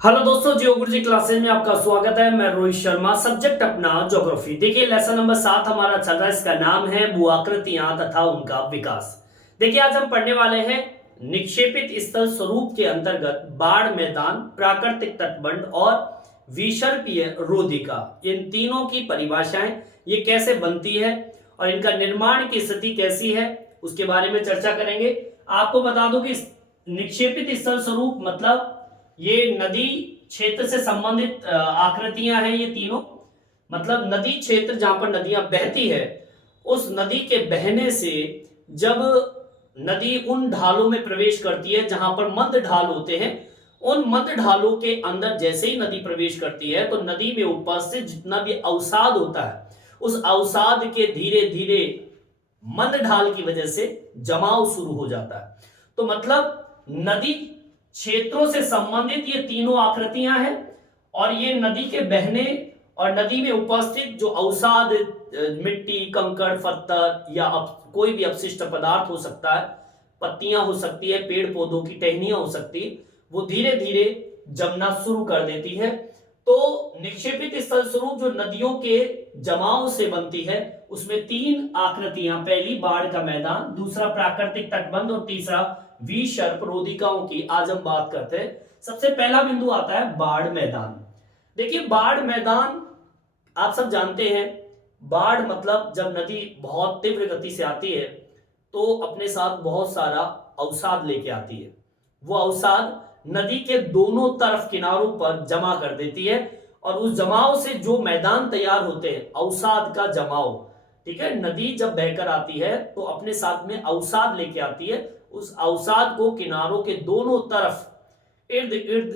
Hello दोस्तों, जियो गुरुजी classes में आपका स्वागत है। मैं रोहित शर्मा। सब्जेक्ट अपना ज्योग्राफी। देखिए लेसन नंबर 7 हमारा चल रहा है। इसका नाम है भू-आकृतियां तथा उनका विकास। देखिए आज हम पढ़ने वाले हैं निक्षेपित स्थल स्वरूप के अंतर्गत बाढ़ मैदान, प्राकृतिक तटबंध और विसर्पीय रोधिका। इन तीनों की परिभाषाएं, ये कैसे बनती है और इनका निर्माण की स्थिति कैसी है, उसके बारे में चर्चा करेंगे। आपको बता दूं कि निक्षेपित स्थल स्वरूप मतलब ये नदी क्षेत्र से संबंधित आकृतियां हैं। ये तीनों मतलब नदी क्षेत्र जहां पर नदियां बहती है, उस नदी के बहने से जब नदी उन ढालों में प्रवेश करती है जहां पर मध्य ढाल होते हैं, उन मध्य ढालों के अंदर जैसे ही नदी प्रवेश करती है तो नदी में उपस्थित जितना भी अवसाद होता है, उस अवसाद के धीरे धीरे मध्य ढाल की वजह से जमाव शुरू हो जाता है। तो मतलब नदी क्षेत्रों से संबंधित ये तीनों आकृतियां हैं और ये नदी के बहने और नदी में उपस्थित जो अवसाद, मिट्टी, कंकड़, पत्थर या कोई भी अपशिष्ट पदार्थ हो सकता है, पत्तियां हो सकती है, पेड़ पौधों की टहनियां हो सकती है, वो धीरे धीरे जमना शुरू कर देती है। तो निक्षेपित स्थल स्वरूप जो नदियों के जमाव से बनती है, उसमें तीन आकृतियां, पहली बाढ़ का मैदान, दूसरा प्राकृतिक तटबंध और तीसरा विसर्प रोधिकाओं की आज हम बात करते हैं। सबसे पहला बिंदु आता है बाढ़ मैदान। देखिए बाढ़ मैदान आप सब जानते हैं, बाढ़ मतलब जब नदी बहुत तीव्र गति से आती है तो अपने साथ बहुत सारा अवसाद लेके आती है। वो अवसाद नदी के दोनों तरफ किनारों पर जमा कर देती है और उस जमाव से जो मैदान तैयार होते हैं, अवसाद का जमाव, ठीक है। नदी जब बहकर आती है तो अपने साथ में अवसाद लेके आती है। उस अवसाद को किनारों के दोनों तरफ इर्द गिर्द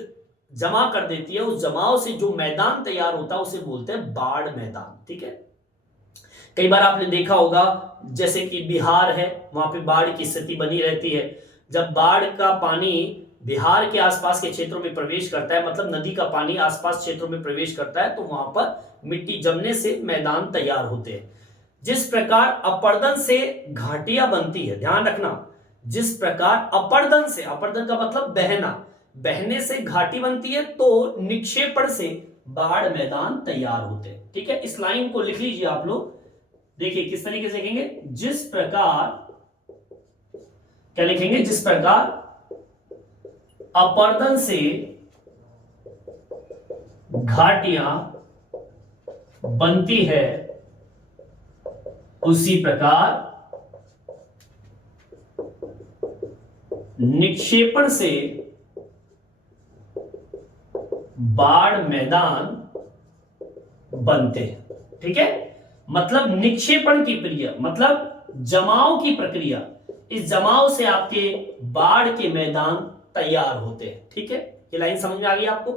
जमा कर देती है। उस जमाव से जो मैदान तैयार होता है उसे बोलते हैं बाढ़ मैदान, ठीक है। कई बार आपने देखा होगा, जैसे कि बिहार है, वहां पे बाढ़ की स्थिति बनी रहती है। जब बाढ़ का पानी बिहार के आसपास के क्षेत्रों में प्रवेश करता है, मतलब नदी का पानी आसपास क्षेत्रों में प्रवेश करता है, तो वहां पर मिट्टी जमने से मैदान तैयार होते हैं। जिस प्रकार अपर्दन से घाटियां बनती है, ध्यान रखना, जिस प्रकार अपर्दन से, अपर्दन का मतलब बहना, बहने से घाटी बनती है, तो निक्षेपण से बाढ़ मैदान तैयार होते हैं, ठीक है। इस लाइन को लिख लीजिए आप लोग। देखिए किस तरीके से लिखेंगे, जिस प्रकार, क्या लिखेंगे, जिस प्रकार अपर्दन से घाटियां बनती है, उसी प्रकार निक्षेपण से बाढ़ मैदान बनते हैं, ठीक है। मतलब निक्षेपण की प्रक्रिया मतलब जमाव की प्रक्रिया, इस जमाव से आपके बाढ़ के मैदान तैयार होते हैं, ठीक है। ये लाइन समझ में आ गई आपको।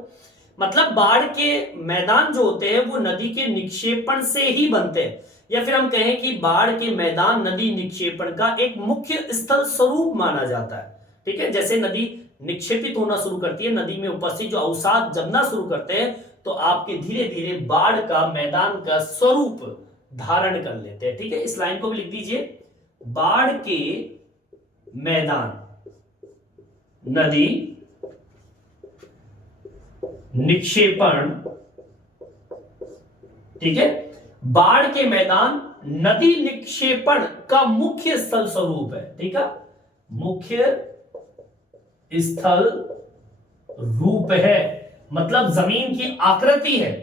मतलब बाढ़ के मैदान जो होते हैं वो नदी के निक्षेपण से ही बनते हैं, या फिर हम कहें कि बाढ़ के मैदान नदी निक्षेपण का एक मुख्य स्थल स्वरूप माना जाता है, ठीक है। जैसे नदी निक्षेपित होना शुरू करती है, नदी में उपस्थित जो अवसाद जमना शुरू करते हैं, तो आपके धीरे धीरे बाढ़ का मैदान का स्वरूप धारण कर लेते हैं, ठीक है। इस लाइन को भी लिख दीजिए, बाढ़ के मैदान नदी निक्षेपण, ठीक है। बाढ़ के मैदान नदी निक्षेपण का मुख्य स्थल स्वरूप है, ठीक है, मुख्य स्थल रूप है, मतलब जमीन की आकृति है।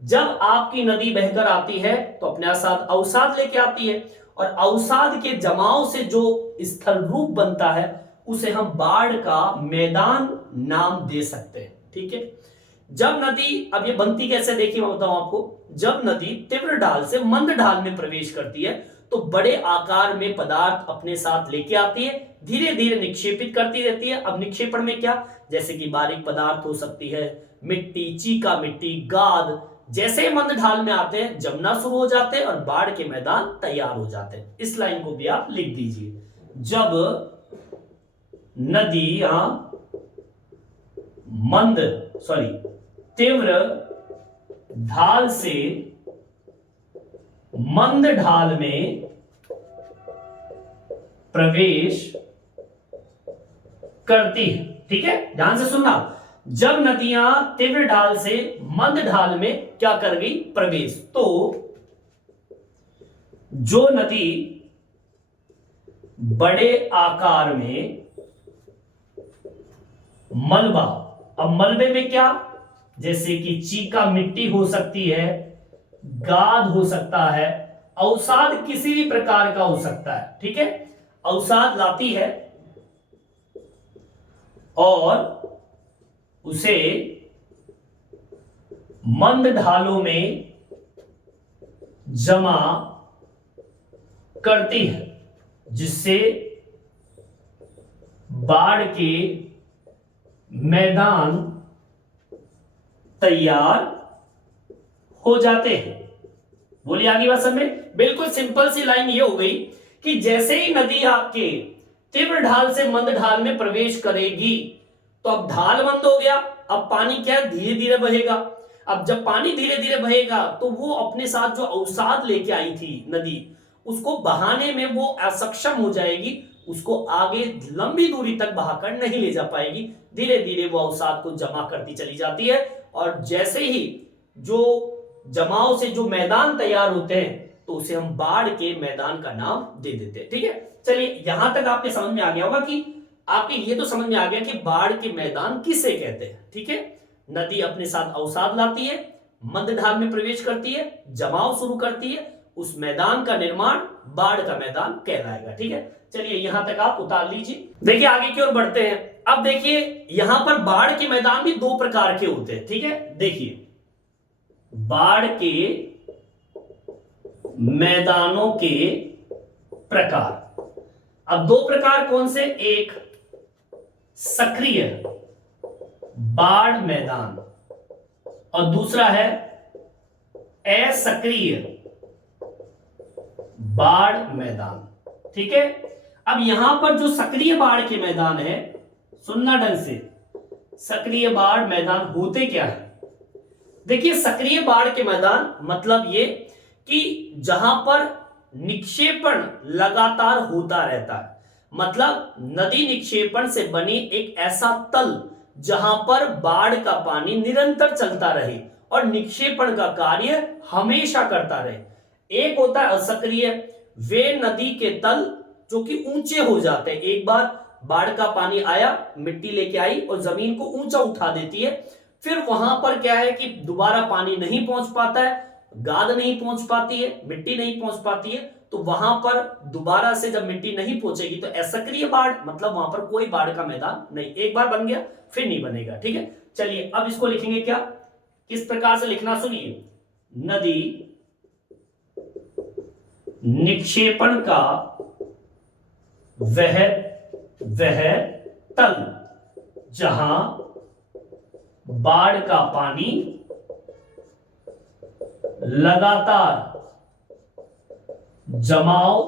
जब आपकी नदी बहकर आती है तो अपने साथ अवसाद लेके आती है और अवसाद के जमाव से जो स्थल रूप बनता है उसे हम बाढ़ का मैदान नाम दे सकते हैं, ठीक है। जब नदी, अब ये बनती कैसे, देखिए मैं बताऊं आपको। जब नदी तीव्र ढाल से मंद ढाल में प्रवेश करती है तो बड़े आकार में पदार्थ अपने साथ लेके आती है, धीरे धीरे निक्षेपित करती रहती है। अब निक्षेपण में क्या, जैसे कि बारीक पदार्थ हो सकती है, मिट्टी, चीका मिट्टी, गाद, जैसे ही मंद ढाल में आते हैं जमना शुरू हो जाते हैं और बाढ़ के मैदान तैयार हो जाते हैं। इस लाइन को भी आप लिख दीजिए। जब नदी तीव्र ढाल से मंद ढाल में प्रवेश करती है, ठीक है, ध्यान से सुनना। जब नदियां तीव्र ढाल से मंद ढाल में क्या कर गई, प्रवेश। तो जो नदी बड़े आकार में मलबा, अब मलबे में क्या, जैसे कि चीका मिट्टी हो सकती है, गाद हो सकता है, अवसाद किसी भी प्रकार का हो सकता है, ठीक है, अवसाद लाती है और उसे मंद ढालों में जमा करती है, जिससे बाढ़ के मैदान तैयार हो जाते हैं। बोलिए आगे बात समझ में। बिल्कुल सिंपल सी लाइन ये हो गई कि जैसे ही नदी आपके तीव्र ढाल से मंद ढाल में प्रवेश करेगी तो अब ढाल बंद हो गया, अब पानी क्या धीरे धीरे बहेगा। अब जब पानी धीरे धीरे बहेगा तो वो अपने साथ जो अवसाद लेके आई थी नदी, उसको बहाने में वो असक्षम हो जाएगी, उसको आगे लंबी दूरी तक बहाकर नहीं ले जा पाएगी। धीरे धीरे वो अवसाद को जमा करती चली जाती है और जैसे ही जो जमाव से जो मैदान तैयार होते हैं तो उसे हम बाढ़ के मैदान का नाम दे देते हैं। ठीक है, चलिए यहां तक आपके समझ में आ गया होगा कि आपके ये तो समझ में आ गया कि बाढ़ के मैदान किसे कहते हैं। ठीक है, नदी अपने साथ अवसाद लाती है, मंद ढाल में प्रवेश करती है, जमाव शुरू करती है, उस मैदान का निर्माण बाढ़ का मैदान कहलाएगा। ठीक है, चलिए यहां तक आप उतार लीजिए। देखिए आगे की ओर बढ़ते हैं। अब देखिए यहां पर बाढ़ के मैदान भी दो प्रकार के होते हैं। ठीक है, देखिए बाढ़ के मैदानों के प्रकार, अब दो प्रकार कौन से, एक सक्रिय बाढ़ मैदान और दूसरा है असक्रिय बाढ़ मैदान। ठीक है, अब यहां पर जो सक्रिय बाढ़ के मैदान है, सुनना ढंग से, सक्रिय बाढ़ मैदान होते क्या है। देखिए सक्रिय बाढ़ के मैदान मतलब ये कि जहां पर निक्षेपण लगातार होता रहता है, मतलब नदी निक्षेपण से बनी एक ऐसा तल जहां पर बाढ़ का पानी निरंतर चलता रहे और निक्षेपण का कार्य हमेशा करता रहे। एक होता है असक्रिय, वे नदी के तल जो कि ऊंचे हो जाते हैं, एक बार बाढ़ का पानी आया, मिट्टी लेके आई और जमीन को ऊंचा उठा देती है, फिर वहां पर क्या है कि दोबारा पानी नहीं पहुंच पाता है, गाद नहीं पहुंच पाती है, मिट्टी नहीं पहुंच पाती है, तो वहां पर दोबारा से जब मिट्टी नहीं पहुंचेगी तो असक्रिय बाढ़, मतलब वहां पर कोई बाढ़ का मैदान नहीं, एक बार बन गया फिर नहीं बनेगा। ठीक है, चलिए अब इसको लिखेंगे क्या, किस प्रकार से लिखना सुनिए, नदी निक्षेपण का वह तल जहां बाढ़ का पानी लगातार जमाव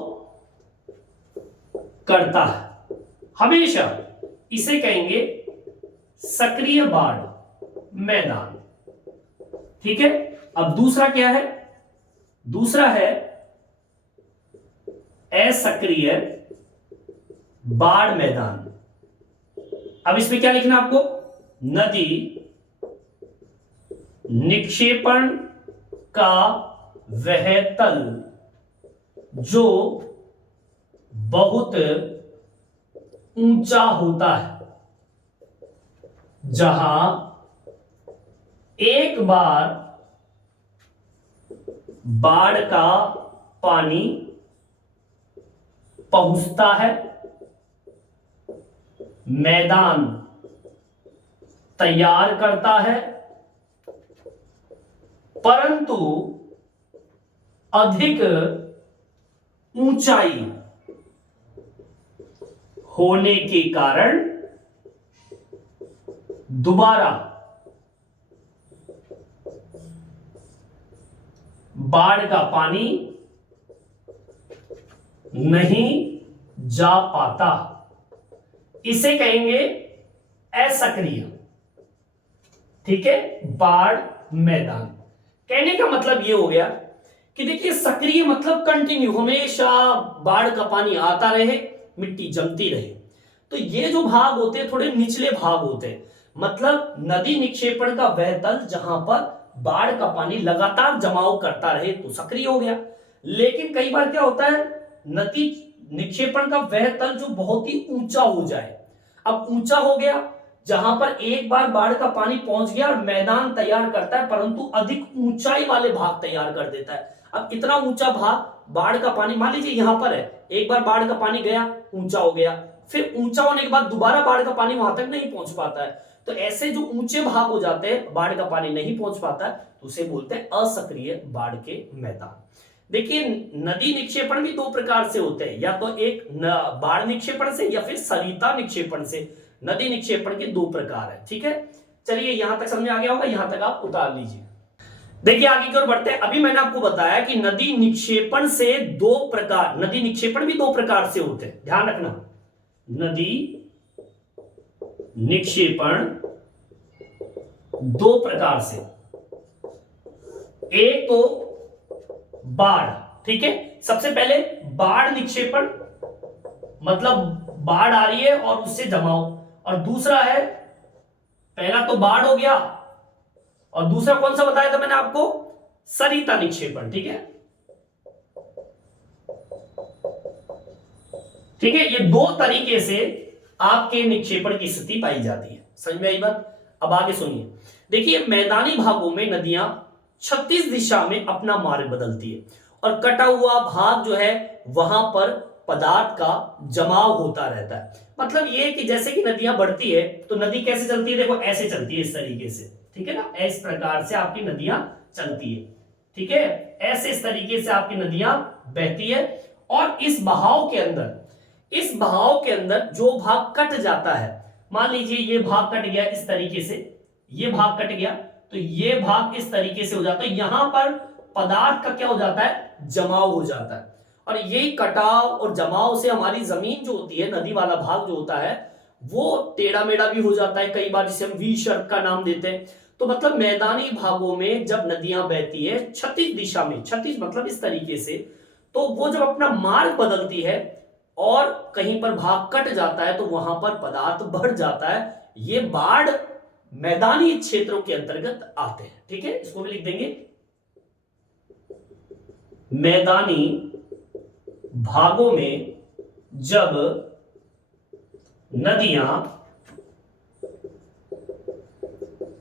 करता है हमेशा, इसे कहेंगे सक्रिय बाढ़ मैदान। ठीक है, अब दूसरा क्या है, दूसरा है असक्रिय बाढ़ मैदान। अब इसमें क्या लिखना आपको, नदी निक्षेपण का वह तल जो बहुत ऊंचा होता है, जहां एक बार बाढ़ का पानी पहुंचता है, मैदान तैयार करता है, परंतु अधिक ऊंचाई होने के कारण दोबारा बाढ़ का पानी नहीं जा पाता, इसे कहेंगे असक्रिय। ठीक है, बाढ़ मैदान। कहने का मतलब यह हो गया कि देखिए सक्रिय मतलब कंटिन्यू, हमेशा बाढ़ का पानी आता रहे, मिट्टी जमती रहे। तो ये जो भाग होते हैं थोड़े निचले भाग होते हैं, मतलब नदी निक्षेपण का वह तल जहां पर बाढ़ का पानी लगातार जमाव करता रहे तो सक्रिय हो गया। लेकिन कई बार क्या होता है, नदी निक्षेपण का वह तल जो बहुत ही ऊंचा हो जाए। अब ऊंचा हो गया जहां पर एक बार बाढ़ का पानी पहुंच गया और मैदान तैयार करता है, परंतु अधिक ऊंचाई वाले भाग तैयार कर देता है। अब इतना ऊंचा भाग बाढ़ का पानी, मान लीजिए यहां पर है, एक बार बाढ़ का पानी गया, ऊंचा हो गया, फिर ऊंचा होने के बाद दोबारा बाढ़ का पानी वहां तक नहीं पहुंच पाता है। तो ऐसे जो ऊंचे भाग हो जाते हैं, बाढ़ का पानी नहीं पहुंच पाता है, तो उसे बोलते हैं असक्रिय बाढ़ के मैदान। देखिए नदी निक्षेपण भी दो प्रकार से होते हैं, या तो एक बाढ़ निक्षेपण से या फिर सरिता निक्षेपण से। नदी निक्षेपण के दो प्रकार है, ठीक है। चलिए यहां तक समझ आ गया होगा, यहां तक आप उतार लीजिए। देखिए आगे की ओर बढ़ते हैं। अभी मैंने आपको बताया कि नदी निक्षेपण से दो प्रकार, नदी निक्षेपण भी दो प्रकार से होते हैं, ध्यान रखना। नदी निक्षेपण दो प्रकार से, एक तो बाढ़, ठीक है। सबसे पहले बाढ़ निक्षेपण, मतलब बाढ़ आ रही है और उससे जमाव, और दूसरा है, पहला तो बाढ़ हो गया और दूसरा कौन सा बताया था मैंने आपको, सरिता निक्षेपण, ठीक है। ठीक है, ये दो तरीके से आपके निक्षेपण की स्थिति पाई जाती है। समझ में आई बात? अब आगे सुनिए। देखिए मैदानी भागों में नदियां 36 दिशा में अपना मार्ग बदलती है और कटा हुआ भाग जो है वहां पर पदार्थ का जमाव होता रहता है। मतलब ये कि जैसे कि नदियां बढ़ती है तो नदी कैसे चलती है, देखो ऐसे चलती है, इस तरीके से, ठीक है ना। इस प्रकार से आपकी नदियां चलती है, ठीक है। ऐसे इस तरीके से आपकी नदियां बहती है और इस बहाव के अंदर जो भाग कट जाता है, मान लीजिए ये भाग कट गया इस तरीके से, ये भाग कट गया तो ये भाग इस तरीके से हो जाता है। यहां पर पदार्थ का क्या हो जाता है, जमाव हो जाता है। और यही कटाव और जमाव से हमारी जमीन जो होती है, नदी वाला भाग जो होता है वो टेढ़ा मेढ़ा भी हो जाता है कई बार, जिसे हम वी शर्क का नाम देते हैं। तो मतलब मैदानी भागों में जब नदियां बहती है 36 दिशा में, 36 मतलब इस तरीके से, तो वो जब अपना मार्ग बदलती है और कहीं पर भाग कट जाता है तो वहां पर पदार्थ बढ़ जाता है। ये बाढ़ मैदानी क्षेत्रों के अंतर्गत आते हैं, ठीक है। इसको भी लिख देंगे, मैदानी भागों में जब नदियां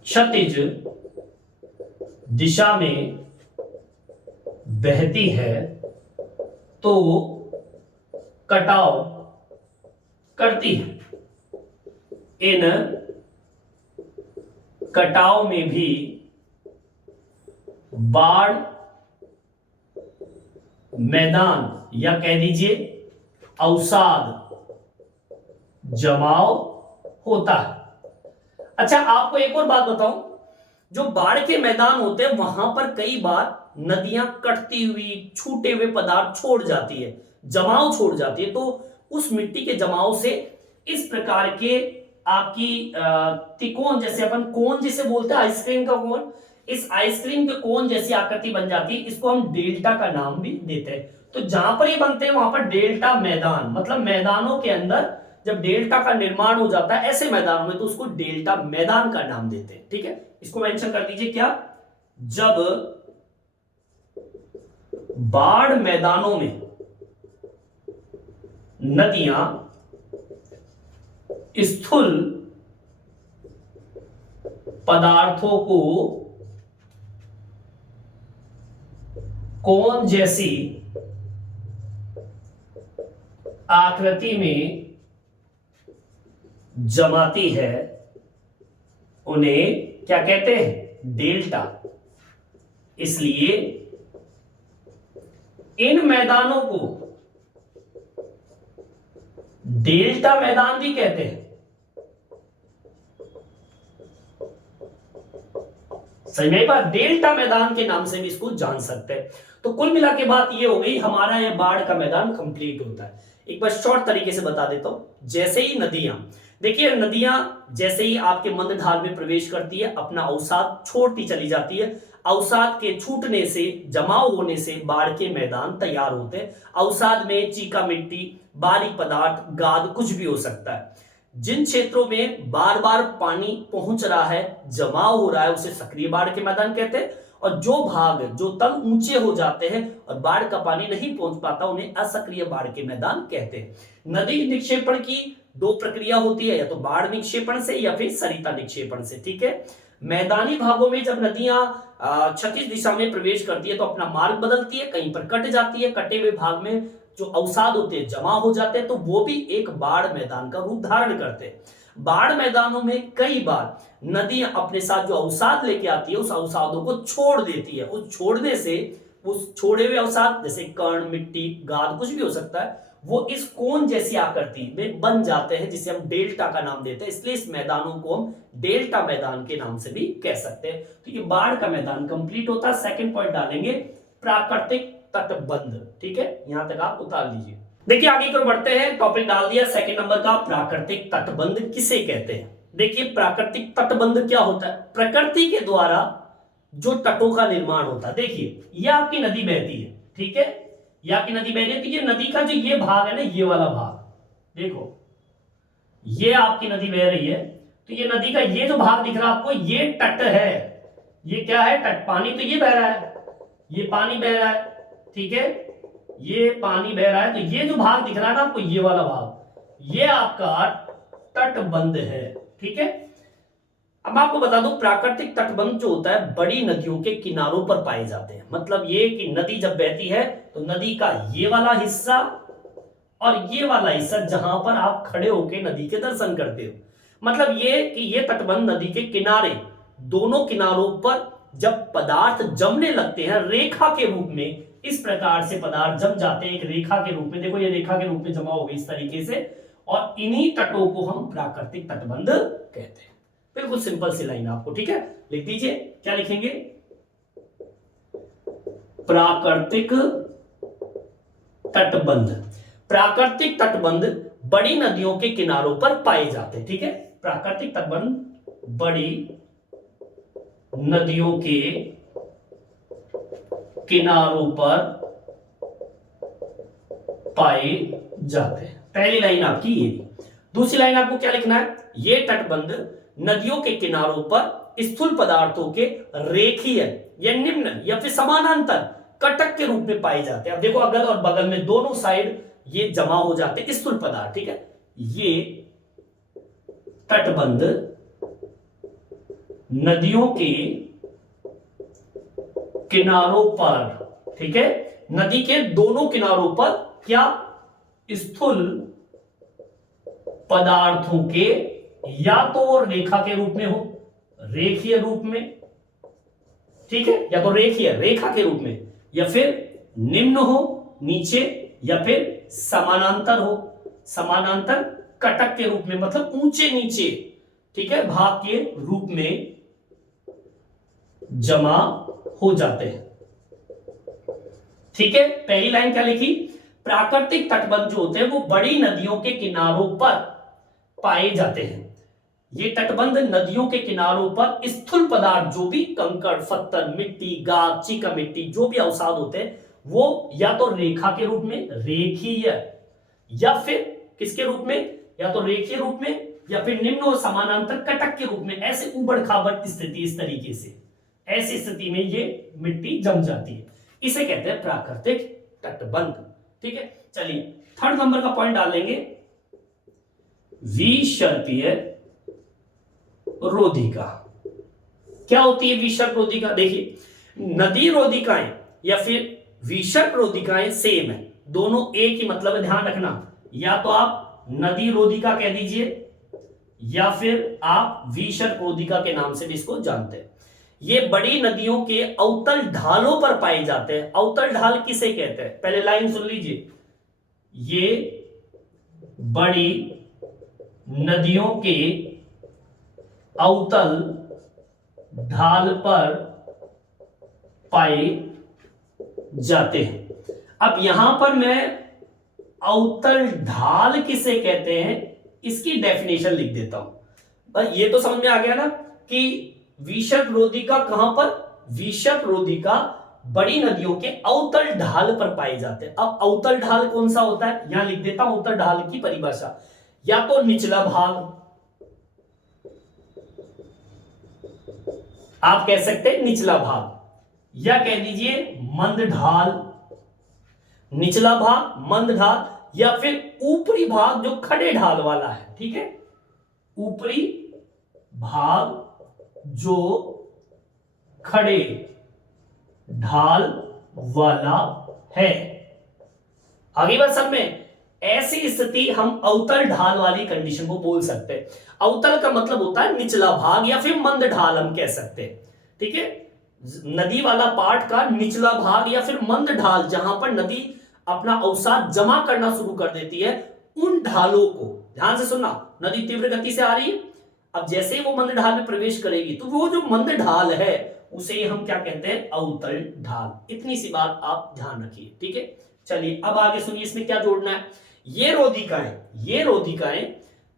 क्षैतिज दिशा में बहती है तो कटाव करती है। इन कटाव में भी बाढ़ मैदान या कह दीजिए अवसाद जमाव होता है। अच्छा आपको एक और बात बताऊं, जो बाढ़ के मैदान होते हैं वहां पर कई बार नदियां कटती हुई छूटे हुए पदार्थ छोड़ जाती है, जमाव छोड़ जाती है। तो उस मिट्टी के जमाव से इस प्रकार के आपकी तिकोन, जैसे अपन कोन जिसे बोलते हैं, आइसक्रीम का कोन, इस आइसक्रीम के कोन जैसी आकृति बन जाती है। इसको हम डेल्टा का नाम भी देते हैं। तो जहां पर ये बनते हैं वहां पर डेल्टा मैदान, मतलब मैदानों के अंदर जब डेल्टा का निर्माण हो जाता है ऐसे मैदानों में, तो उसको डेल्टा मैदान का नाम देते हैं, ठीक है। इसको मेंशन कर दीजिए, क्या, जब बाढ़ मैदानों में नदियां स्थूल पदार्थों को कोन जैसी आकृति में जमाती है, उन्हें क्या कहते हैं, डेल्टा। इसलिए इन मैदानों को डेल्टा मैदान भी कहते हैं। सही में बात, डेल्टा मैदान के नाम से भी इसको जान सकते हैं। तो कुल मिला के बात ये हो गई, हमारा यह बाढ़ का मैदान कंप्लीट होता है। एक बार शॉर्ट तरीके से बता देता हूं। जैसे ही नदियां, देखिए नदियां जैसे ही आपके मध्य ढाल में प्रवेश करती है अपना अवसाद छोड़ती चली जाती है। अवसाद के छूटने से, जमाव होने से बाढ़ के मैदान तैयार होते हैं। अवसाद में चीका मिट्टी, बारीक पदार्थ, गाद कुछ भी हो सकता है। जिन क्षेत्रों में बार बार पानी पहुंच रहा है, जमाव हो रहा है, उसे सक्रिय बाढ़ के मैदान कहते हैं। और जो तल ऊंचे हो जाते हैं और बाढ़ का पानी नहीं पहुंच पाता, उन्हें असक्रिय बाढ़ के मैदान कहते हैं। नदी निक्षेपण की दो प्रक्रिया होती है, या तो बाढ़ निक्षेपण से या फिर सरिता निक्षेपण से। ठीक है, मैदानी भागों में जब नदियां क्षैतिज दिशा में प्रवेश करती है तो अपना मार्ग बदलती है, कहीं पर कट जाती है, कटे हुए भाग में जो अवसाद होते हैं जमा हो जाते हैं, तो वो भी एक बाढ़ मैदान का रूप धारण करते हैं। बाढ़ मैदानों में कई बार नदी अपने साथ जो अवसाद लेके आती है, उस अवसादों को छोड़ देती है। उस छोड़ने से उस छोड़े हुए अवसाद, जैसे कण, मिट्टी, गाद, कुछ भी हो सकता है, वो इस कोन जैसी आकृति में बन जाते हैं, जिसे हम डेल्टा का नाम देते हैं। इसलिए इस मैदानों को हम डेल्टा मैदान के नाम से भी कह सकते हैं। तो ये बाढ़ का मैदान कंप्लीट होता है। सेकंड पॉइंट डालेंगे, प्राकृतिक तटबंध। ठीक है, यहां तक आप उतार लीजिए। देखिए आगे की ओर बढ़ते हैं, टॉपिक डाल दिया सेकंड नंबर का, प्राकृतिक तटबंध किसे कहते हैं। देखिए प्राकृतिक तटबंध क्या होता है, प्रकृति के द्वारा जो तटों का निर्माण होता है। देखिए ये आपकी नदी बहती है, ठीक है, ये आपकी नदी बह रही है, तो ये नदी का जो ये भाग है ना, ये वाला भाग, देखो ये आपकी नदी बह रही है, तो ये नदी का ये जो भाग दिख रहा है आपको, ये तट है। ये क्या है, तट। पानी तो ये बह रहा है, ये पानी बह रहा है, ठीक है, ये पानी बह रहा है, तो ये जो भाग दिख रहा है ना आपको, ये वाला भाग, ये आपका तटबंध है। ठीक है, अब आपको बता दूं, प्राकृतिक तटबंध जो होता है बड़ी नदियों के किनारों पर पाए जाते हैं। मतलब ये कि नदी जब बहती है तो नदी का ये वाला हिस्सा और ये वाला हिस्सा, जहां पर आप खड़े होकर नदी के दर्शन करते हो, मतलब ये कि ये तटबंध नदी के किनारे, दोनों किनारों पर जब पदार्थ जमने लगते हैं रेखा के रूप में, इस प्रकार से पदार्थ जम जाते हैं एक रेखा के रूप में, देखो ये रेखा के रूप में जमा हो गई इस तरीके से, और इन्हीं तटों को हम प्राकृतिक तटबंध कहते हैं। बिल्कुल सिंपल सी लाइन आपको, ठीक है, लिख दीजिए। क्या लिखेंगे, प्राकृतिक तटबंध। प्राकृतिक तटबंध बड़ी नदियों के किनारों पर पाए जाते हैं। ठीक है, प्राकृतिक तटबंध बड़ी नदियों के किनारों पर पाए जाते हैं। पहली लाइन आपकी ये। दूसरी लाइन आपको क्या लिखना है, ये तटबंध नदियों के किनारों पर स्थूल पदार्थों के रेखीय या निम्न या फिर समानांतर कटक के रूप में पाए जाते हैं। अब देखो अगल और बगल में दोनों साइड ये जमा हो जाते हैं स्थूल पदार्थ। ठीक है, ये तटबंध नदियों के किनारों पर, ठीक है, नदी के दोनों किनारों पर क्या, स्थूल पदार्थों के या तो रेखा के रूप में हो, रेखीय रूप में, ठीक है, या तो रेखीय रेखा के रूप में, या फिर निम्न हो नीचे, या फिर समानांतर हो, समानांतर कटक के रूप में, मतलब ऊंचे नीचे, ठीक है, भाग के रूप में जमा हो जाते हैं। ठीक है, पहली लाइन क्या लिखी, प्राकृतिक तटबंध जो होते हैं वो बड़ी नदियों के किनारों पर पाए जाते हैं। ये तटबंध नदियों के किनारों पर स्थूल पदार्थ, जो भी कंकड़, पत्थर, मिट्टी, गाद, चीका मिट्टी, जो भी अवसाद होते हैं, वो या तो रेखा के रूप में, रेखीय, या फिर किसके रूप में, या तो रेखीय रूप में, या फिर निम्न और समानांतर कटक के रूप में, ऐसे उबड़ खाबड़ स्थिति, इस तरीके से, ऐसी स्थिति में ये मिट्टी जम जाती है। इसे कहते हैं प्राकृतिक तटबंध। ठीक है, चलिए थर्ड नंबर का पॉइंट डालेंगे, विसर्पीय रोधिका। क्या होती है विसर्प रोधिका, देखिए नदी रोधिकाएं या फिर विसर्प रोधिकाएं सेम है, दोनों एक ही मतलब है, ध्यान रखना। या तो आप नदी रोधिका कह दीजिए, या फिर आप विसर्प रोधिका के नाम से भी इसको जानते हैं। ये बड़ी नदियों के अवतल ढालों पर पाए जाते हैं। अवतल ढाल किसे कहते हैं, पहले लाइन सुन लीजिए, ये बड़ी नदियों के अवतल ढाल पर पाए जाते हैं। अब यहां पर मैं अवतल ढाल किसे कहते हैं इसकी डेफिनेशन लिख देता हूं। ये तो समझ में आ गया ना कि विसर्प रोधिका कहां पर, विसर्प रोधिका बड़ी नदियों के अवतल ढाल पर पाए जाते हैं। अब अवतल ढाल कौन सा होता है, यहां लिख देता हूं अवतल ढाल की परिभाषा। या तो निचला भाग, आप कह सकते हैं निचला भाग, या कह दीजिए मंद ढाल, निचला भाग, मंद ढाल, या फिर ऊपरी भाग जो खड़े ढाल वाला है। ठीक है, ऊपरी भाग जो खड़े ढाल वाला है। आगे बात सब में, ऐसी स्थिति हम अवतल ढाल वाली कंडीशन को बोल सकते हैं। अवतल का मतलब होता है निचला भाग या फिर मंद ढाल हम कह सकते हैं। ठीक है, नदी वाला पार्ट का निचला भाग या फिर मंद ढाल, जहां पर नदी अपना अवसाद जमा करना शुरू कर देती है, उन ढालों को ध्यान से सुनना। नदी तीव्र गति से आ रही है, अब जैसे ही वो मंद ढाल में प्रवेश करेगी तो वो जो मंद ढाल है उसे हम क्या कहते हैं, अवतल ढाल। इतनी सी बात आप ध्यान रखिए। ठीक है, चलिए अब आगे सुनिए, इसमें क्या जोड़ना है। ये रोधिकाएं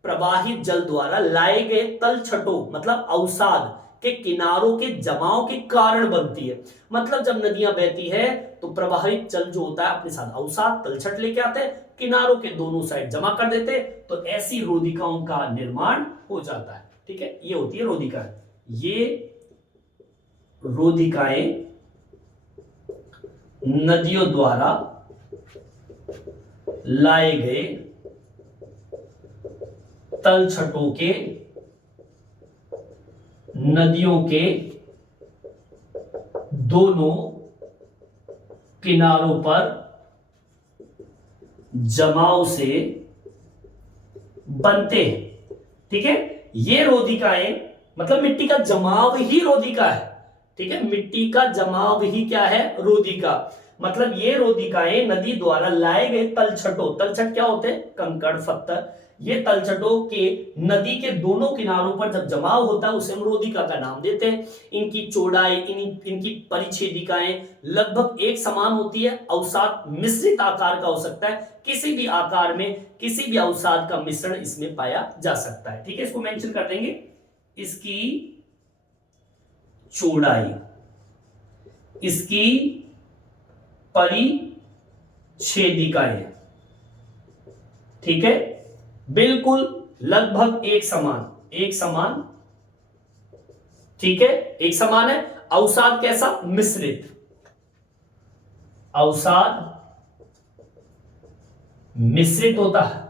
प्रवाहित जल द्वारा लाए गए तलछटों मतलब अवसाद के किनारों के जमाव के कारण बनती है। मतलब जब नदियां बहती है तो प्रवाहित जल जो होता है अपने साथ अवसाद तलछट लेके आते हैं, किनारों के दोनों साइड जमा कर देते, तो ऐसी रोधिकाओं का निर्माण हो जाता है। ठीक है, ये होती है रोधिकाएं। ये रोधिकाएं नदियों द्वारा लाए गए तलछटों के, नदियों के दोनों किनारों पर जमाव से बनते हैं। ठीक है, ये रोधिकाएं मतलब मिट्टी का जमाव ही रोधिका है। ठीक है, मिट्टी का जमाव ही क्या है, रोधिका। मतलब ये रोधिकाएं नदी द्वारा लाए गए तलछटों, तलछट क्या होते हैं, कंकड़ पत्थर, ये तलछटों के नदी के दोनों किनारों पर जब जमाव होता है उसे हम रोधिका का नाम देते हैं। इनकी चौड़ाई, इनकी परिच्छेदिकाएं लगभग एक समान होती है। अवसाद मिश्रित आकार का हो सकता है, किसी भी आकार में किसी भी अवसाद का मिश्रण इसमें पाया जा सकता है। ठीक है, इसको मेंशन कर देंगे, इसकी चौड़ाई, इसकी परिच्छेदिकाएं, ठीक है, बिल्कुल लगभग एक समान। ठीक है, एक समान है। अवसाद कैसा, मिश्रित, अवसाद मिश्रित होता है,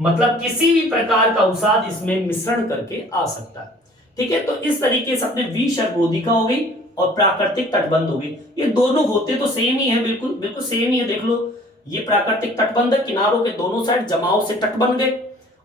मतलब किसी भी प्रकार का अवसाद इसमें मिश्रण करके आ सकता है। ठीक है, तो इस तरीके से अपने विषर्क रोधिका हो गई और प्राकृतिक तटबंध हो गई। ये दोनों होते तो सेम ही है, बिल्कुल सेम ही है। देख लो, ये प्राकृतिक तटबंध किनारों के दोनों साइड जमाव से तट बन गए,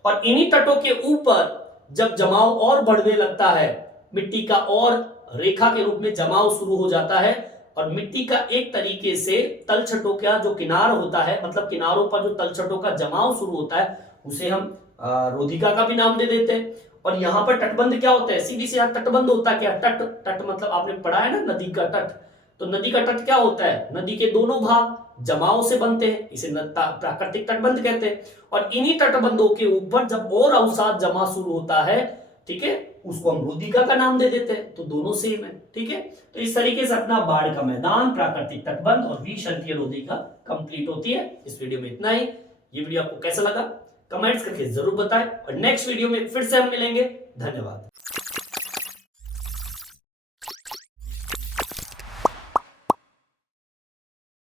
और इन्हीं तटों के ऊपर जब जमाव और बढ़ने लगता है, मिट्टी का और रेखा के रूप में जमाव शुरू हो जाता है, और मिट्टी का एक तरीके से तलछटों का जो किनार होता है, मतलब किनारों पर जो तलछटों का जमाव शुरू होता है, उसे हम रोधिका का भी नाम दे देते हैं। और यहाँ पर तटबंध क्या होता है, सीधी सी तटबंध होता है क्या, तट मतलब आपने पढ़ा है ना नदी का तट, तो नदी का तट क्या होता है, नदी के दोनों भाग जमाव से बनते हैं, इसे प्राकृतिक तटबंध कहते हैं। और इन्हीं तटबंधों के ऊपर जब और अवसाद जमा शुरू होता है, ठीक है, उसको हम रोधिका का नाम दे देते हैं, तो दोनों सेम है। ठीक है, तो इस तरीके से अपना बाढ़ का मैदान, प्राकृतिक तटबंध और विषर्कीय रोधिका कंप्लीट होती है। इस वीडियो में इतना ही। ये वीडियो आपको कैसा लगा कमेंट्स करके जरूर बताएं, और नेक्स्ट वीडियो में फिर से हम मिलेंगे। धन्यवाद।